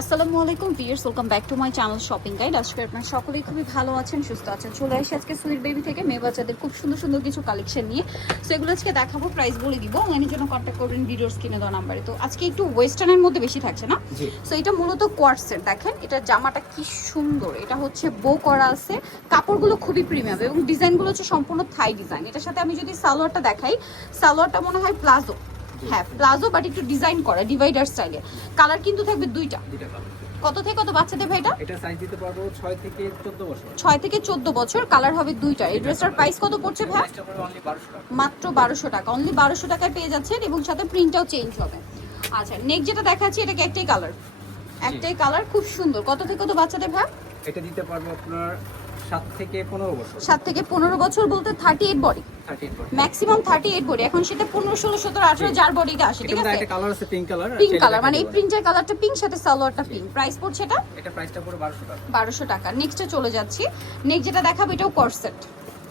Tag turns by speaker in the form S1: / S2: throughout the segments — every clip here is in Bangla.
S1: আসসালামু আলাইকুম viewers welcome back to my channel shopping guide আজকে আপনারা সকলেই খুবই ভালো আছেন সুস্থ আছেন। চলে আসি আজকে সুইট বেবি থেকে মেয়ে বাচ্চাদের খুব সুন্দর সুন্দর কিছু কালেকশন নিয়ে। সো এগুলো আজকে দেখাবো প্রাইস বলে দিব। অনলাইনের জন্য কন্ট্যাক্ট করবেন ভিডিওর স্ক্রিনে দেওয়া নাম্বারে। তো আজকে একটু ওয়েস্টার্নের মধ্যে বেশি থাকছে না? সো এটা মূলত কোয়ার্সের দেখেন এটা জামাটা কি সুন্দর। এটা হচ্ছে বো করা আছে। কাপড়গুলো খুবই প্রিমিয়াম এবং ডিজাইনগুলো হচ্ছে সম্পূর্ণ থাই ডিজাইন এটার সাথে আমি যদি সালোয়ারটা দেখাই সালোয়ারটা মনে হয় প্লাজো হ্যাঁ প্লাজো বাট একটু ডিজাইন করা ডিভাইডার স্টাইলে কালার কিন্তু থাকবে দুইটা। কত থেকে কত বাচ্চাদের ভাই এটা
S2: এটা সাইজ দিতে পারব ছয় থেকে চোদ্দ বছর।
S1: ছয় থেকে চোদ্দ বছর কালার হবে দুইটা। এই ড্রেসটার প্রাইস কত পড়ছে ভাই? মাত্র বারোশো টাকা। অনলি বারোশো টাকায় পেয়ে যাচ্ছেন এবং সাথে প্রিন্টটাও চেঞ্জ হবে। আচ্ছা নেক্সট যেটা দেখাচ্ছি এটাকে একটাই কালার একটাই কালার খুব সুন্দর। কত থেকে কত বাচ্চাদের ভাই?
S2: এটা দিতে পারব আপনার সাত থেকে পনেরো বছর।
S1: থেকে বলতে thirty eight body maximum thirty eight body এখন সেটা পনেরো ষোলো সতেরো আঠারো যার বডিটা আসে ঠিক আছে?
S2: কালার আছে পিঙ্ক কালার
S1: পিঙ্ক কালার মানে এই প্রিন্টের কালারটা পিঙ্ক সাথে সালোয়ারটা পিঙ্ক প্রাইস পড়ছে এটা?
S2: এটা প্রাইসটা পড়বে বারোশো টাকা।
S1: বারোশো টাকা। নেক্সটে চলে যাচ্ছি। নেক্সট যেটা দেখাবো এটাও কর্সেট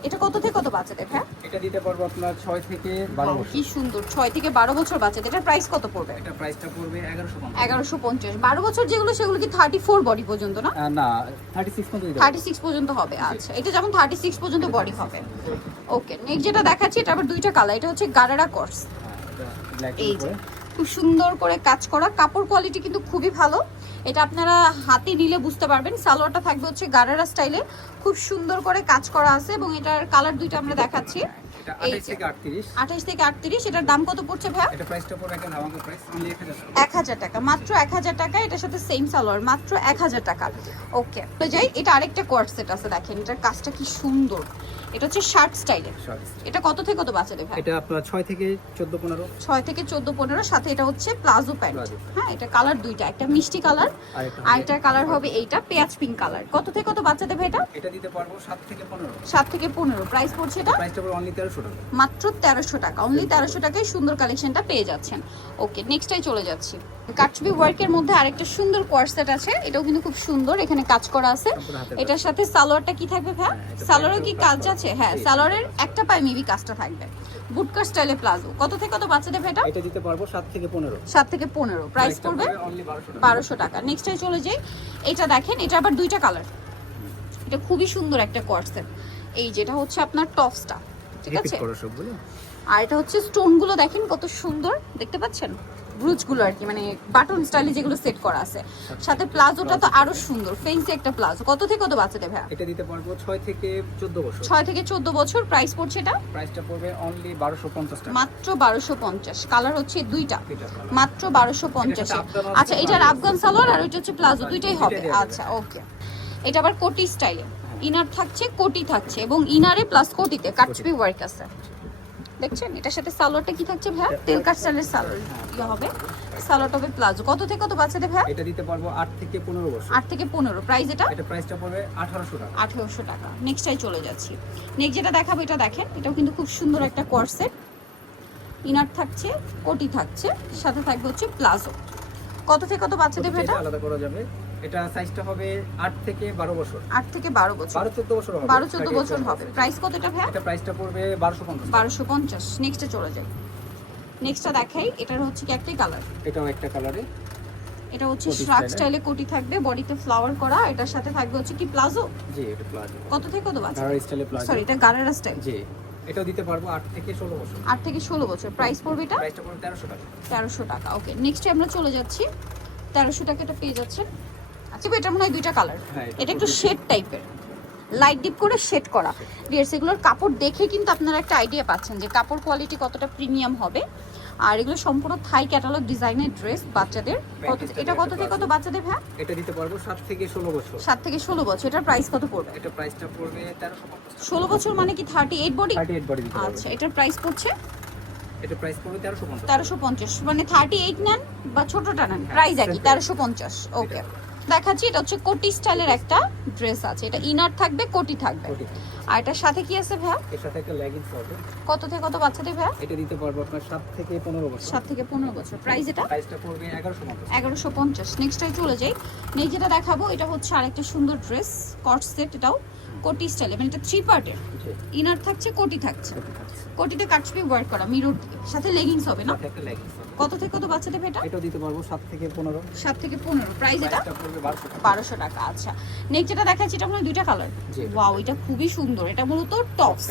S1: এটা কত থেকে কত বাচ্চাদের হ্যাঁ
S2: এটা দিতে পারব আপনার ছয় থেকে বারো
S1: Wow,
S2: বছর।
S1: কি সুন্দর ছয় থেকে বারো বছর বাচ্চাদের এটার প্রাইস কত পড়বে?
S2: এটা প্রাইসটা পড়বে এগারোশো পঞ্চাশ।
S1: এগারোশো পঞ্চাশ। বারো বছর যেগুলো সেগুলো কি থার্টি ফোর বডি পর্যন্ত না?
S2: না থার্টি সিক্স পর্যন্ত দিতে
S1: থার্টি সিক্স পর্যন্ত হবে আচ্ছা। এটা যেমন থার্টি সিক্স পর্যন্ত বডি হবে। ওকে নেক্সট যেটা দেখাচ্ছি এটা আবার দুইটা কালার এটা হচ্ছে গারারা কোর্স
S2: ব্ল্যাক
S1: এই যে খুব সুন্দর করে কাজ করা। কাপড় কোয়ালিটি কিন্তু খুবই ভালো। এটা আপনারা হাতে নিলে বুঝতে পারবেন। সালোয়ারটা থাকবে হচ্ছে গারারা স্টাইলে। খুব সুন্দর করে কাজ করা আছে এবং এটার কালার দুইটা আমরা দেখাচ্ছি। যে।
S2: থেকে আটত্রিশ।
S1: এটার দাম কত পড়ছে
S2: এক হাজার টাকা।
S1: মাত্র এক হাজার টাকা এটার সাথে সেম সালোয়ার মাত্র এক হাজার টাকা। ওকে যাই এটা আরেকটা কোয়ার্ড সেট আছে দেখেন এটার কাজটা কি সুন্দর। এটা হচ্ছে শার্ট স্টাইলের এটা কত থেকে কত বাচ্চাদের ভাই?
S2: এটা আপনার ছয় থেকে চোদ্দ পনেরো।
S1: ছয় থেকে চোদ্দ পনেরো সাথে এটা হচ্ছে প্লাজো প্যান্ট। হ্যাঁ এটা কালার দুইটা একটা মিষ্টি কালার
S2: আর একটা
S1: কালার হবে এইটা পেঁয়াজ পিঙ্ক কালার। কত থেকে কত বাচ্চাদের ভাই এটা?
S2: এটা দিতে পারব সাত থেকে পনেরো।
S1: সাত থেকে পনেরো। প্রাইস পড়ছে এটা?
S2: প্রাইসটা পড়বে অনলি তেরোশো টাকা।
S1: মাত্র তেরোশো টাকা। অনলি তেরোশো টাকায় সুন্দর কালেকশনটা পেয়ে যাচ্ছেন। ওকে নেক্সটাই চলে যাচ্ছি। কাটছবি ওয়ার্কের মধ্যে আরেকটা সুন্দর কোয়ার্সেট আছে এটাও কিন্তু খুব সুন্দর এখানে কাজ করা আছে। এটার সাথে সালোয়ারটা কি থাকবে ভাই
S2: হ্যাঁ, এটা
S1: কি কাজ আছে? হ্যাঁ সালোয়ারের একটা পায়ে মেবি কাজটা থাকবে। বুটকার স্টাইলে প্লাজো। কত থেকে কত বাচ্চাদের ভাই এটা?
S2: এটা দিতে পারব সাত থেকে পনেরো।
S1: সাত থেকে পনেরো। প্রাইস পড়বে
S2: অনলি বারোশো টাকা।
S1: নেক্সট টাকা। চলে যাই। এটা দেখেন এটা আবার দুইটা কালার এটা খুবই সুন্দর একটা কোয়ার্সেট এই যেটা হচ্ছে আপনার টপসটা ঠিক আছে? আর এটা হচ্ছে স্টোনগুলো দেখেন কত সুন্দর দেখতে পাচ্ছেন? ব্রুজগুলো আর কি মানে বাটন স্টাইলে যেগুলো সেট করা আছে। সাথে প্লাজোটা তো আরও সুন্দর ফেন্সি একটা প্লাজো। কত থেকে কত বাচ্চাদের ভাইয়া?
S2: এটা দিতে পারব ছয় থেকে চোদ্দ বছর।
S1: ছয় থেকে চোদ্দ বছর প্রাইস পড়ছে এটা?
S2: প্রাইসটা পড়বে অনলি বারোশো পঞ্চাশ টাকা।
S1: মাত্র বারোশো পঞ্চাশ। কালার হচ্ছে দুইটা। মাত্র বারোশো পঞ্চাশে।
S2: আফগান আছে,
S1: আচ্ছা এটার আফগান সালোয়ার আর ওইটা হচ্ছে প্লাজো দুইটাই হবে।
S2: দুইটাই হবে।
S1: আচ্ছা ওকে এটা আবার কোটি স্টাইলে। ইনার থাকছে কোটি থাকছে এবং ইনারে প্লাস কোটিতে। কাটছবি ওয়ার্ক আছে। দেখছেন? এটার সাথে সালোয়ারটা কি থাকছে ভাইয়া? তেল কাট স্টাইলের সালোয়ার। ইয়ে হবে। সালোয়ারটা হবে প্লাজো। কত থেকে কত বাচ্চাদের ভাইয়া?
S2: এটা দিতে পারব আট থেকে পনেরো বছর।
S1: আট থেকে পনেরো। প্রাইস এটা?
S2: এটা প্রাইসটা পড়বে আঠারোশো টাকা।
S1: আঠেরোশো টাকা। নেক্সটাই চলে যাচ্ছি। নেক্সট যেটা দেখাবো এটা দেখেন। এটাও কিন্তু খুব সুন্দর একটা কোয়ারসেট ইনার থাকছে কোটি থাকছে। সাথে থাকবে হচ্ছে প্লাজো। কত থেকে কত বাচ্চাদের এটা?
S2: আলাদা করা যাবে। এটা সাইজটা হবে আট থেকে বারো বছর।
S1: আট থেকে বারো বছর।
S2: বারো চোদ্দ বছর হবে।
S1: বারো চোদ্দ বছর হবে। প্রাইস কত এটা ভাইয়া?
S2: এটা প্রাইসটা পড়বে বারোশো পঞ্চাশ।
S1: বারোশো পঞ্চাশ। নেক্সটে চলে যাই। নেক্সটটা দেখাই। এটার হচ্ছে কি একটাই কালার
S2: এটাও একটা কালারে
S1: এটা হচ্ছে শ্রাক স্টাইলে কোটি থাকবে। বডিতে ফ্লাওয়ার করা। এটার সাথে থাকবে হচ্ছে কি প্লাজো
S2: জি এটা প্লাজো
S1: কত থেকে কত বাচ্চা
S2: গাড়ার স্টাইলে প্লাজো
S1: সরি এটা গারারা স্টাইল
S2: জি এটাও দিতে পারব আট থেকে ষোলো বছর।
S1: আট থেকে ষোলো বছর। প্রাইস পড়বে এটা?
S2: প্রাইসটা পড়বে তেরোশো টাকা।
S1: তেরোশো টাকা। ওকে নেক্সটে আমরা চলে যাচ্ছি। তেরোশো টাকা এটা পেয়ে যাচ্ছেন। আচ্ছা এটা মনে হয় দুইটা কালার
S2: হ্যাঁ, এটা
S1: একটু শেড টাইপের লাইট ডিপ করে শেড করা। ডিয়ার্স এগুলোর কাপড় দেখে কিন্তু আপনারা একটা আইডিয়া পাচ্ছেন যে কাপড় কোয়ালিটি কতটা প্রিমিয়াম হবে। আর এগুলো সম্পূর্ণ থাই ক্যাটালগ ডিজাইনের ড্রেস বাচ্চাদের। কত এটা কত থেকে কত বাচ্চাদের হ্যাঁ
S2: এটা দিতে পারব সাত থেকে ষোলো বছর।
S1: সাত থেকে ষোলো বছর। এটার প্রাইস কত পড়বে?
S2: এটা প্রাইসটা পড়বে তেরোশো পঞ্চাশ
S1: ষোলো বছর মানে কি thirty eight body
S2: thirty eight body দিতে
S1: আচ্ছা এটার প্রাইস পড়ছে?
S2: এটা প্রাইস পড়বে তেরোশো পঞ্চাশ।
S1: তেরোশো পঞ্চাশ। মানে থার্টি এইট নেন বা ছোটটা নেন।
S2: হ্যাঁ,
S1: প্রাইস একই
S2: same
S1: তেরোশো পঞ্চাশ। ওকে দেখাচ্ছি এটা হচ্ছে কোটি স্টাইলের একটা ড্রেস আছে। এটা ইনার থাকবে কোটি থাকবে। আর এটার সাথে কি আছে ভাইয়া?
S2: এর সাথে একটা লেগিংস হবে।
S1: কত থেকে কত বাচ্চাদের ভাইয়া?
S2: এটা দিতে পারব আপনার সাত থেকে পনেরো বছর।
S1: সাত থেকে পনেরো বছর। প্রাইস এটা?
S2: প্রাইসটা পড়বে এগারোশো পঞ্চাশ
S1: এগারোশো পঞ্চাশ। চলে যাই। নেক্সট যেটা দেখাবো এটা হচ্ছে আরেকটা সুন্দর ড্রেস কট সেট এটাও কোটি স্টাইলে মানে এটা থ্রি পার্টের ইনার থাকছে কোটি থাকছে।
S2: কোটি থাকছে।
S1: কোটিতে কাটছবি ওয়ার্ক করা মিরর সাথে লেগিংস হবে না?
S2: একটা লেগিংস
S1: কত থেকে কত বাচ্চা দেবে এটা?
S2: এটাও দিতে পারব সাত থেকে পনেরো।
S1: সাত থেকে পনেরো। প্রাইস এটা?
S2: প্রাইসটা পড়বে বারোশো টাকা।
S1: আচ্ছা। নেক্সট যেটা দেখাচ্ছি এটা মনে হয় দুইটা কালার
S2: এটা
S1: ওয়াও এটা খুবই সুন্দর। এটা মূলত টপস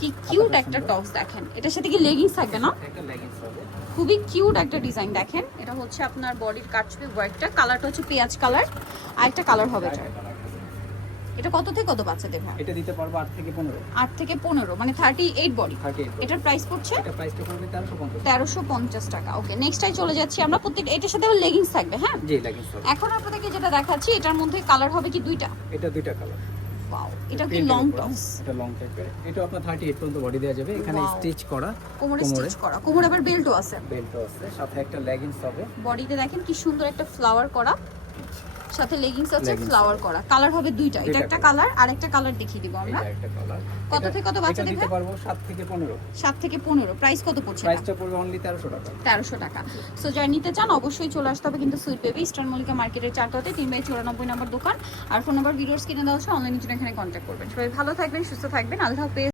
S1: কি কিউট একটা টপস দেখেন। এটার সাথে কি লেগিংস থাকবে না?
S2: একটা leggings হবে।
S1: খুবই কিউট একটা ডিজাইন দেখেন। এটা হচ্ছে আপনার বডির কাটছবি ওয়ার্কটা কালারটা হচ্ছে পেঁয়াজ কালার আর একটা কালার হবে এটা। এটা কত থেকে কত বাচ্চা দেবে
S2: এটা দিতে পারব আট থেকে পনেরো।
S1: আট থেকে পনেরো মানে থার্টি এইট বডি
S2: থাকে
S1: এটার প্রাইস পড়ছে?
S2: এটা প্রাইসটা পড়বে তেরোশো পঞ্চাশ।
S1: তেরোশো পঞ্চাশ টাকা ওকে নেক্সটাই চলে যাচ্ছি আমরা প্রত্যেক এটার সাথে আবার লেগিংস থাকবে হ্যাঁ?
S2: জি হবে।
S1: এখন আপনাদেরকে যেটা দেখাচ্ছি এটার মধ্যে কালার হবে কি দুইটা?
S2: এটা দুইটা কালার
S1: ওয়াও এটা কি লং টপস
S2: এটা লং টাইপের এটা আপনার থার্টি এইট পর্যন্ত বডি দেওয়া যাবে। এখানে স্টিচ করা
S1: কোমরে
S2: কোমরে।
S1: স্টিচ করা। কোমরে আবার বেল্টও আছে।
S2: বেল্টও আছে সাথে একটা লেগিংস হবে।
S1: বডিতে দেখেন কি সুন্দর একটা ফ্লাওয়ার করা। সাথে লেগিংস আছে ফ্লাওয়ার করা। কালার হবে দুইটা এটা একটা কালার আর একটা কালার দেখিয়ে দিব আমরা। কত থেকে কত বাচ্চা
S2: দিতে পারব সাত থেকে পনেরো।
S1: সাত থেকে পনেরো। প্রাইস কত পড়ছে?
S2: প্রাইসটা পড়বে অনলি তেরোশো টাকা।
S1: তেরোশো টাকা। সো যারা নিতে চান অবশ্যই চলে আসতে হবে কিন্তু সুইট বেবি ইস্টার্ন মলিকা মার্কেটের চারটাতে তিন বাই চুরানব্বই নম্বর দোকান। আর ফোন নাম্বার ভিডিওস কিনে দেওয়া হচ্ছে অনলাইনের জন্য এখানে কন্ট্যাক্ট করবেন। সবাই ভালো থাকবেন সুস্থ থাকবেন। আল্লাহ হাফেজ।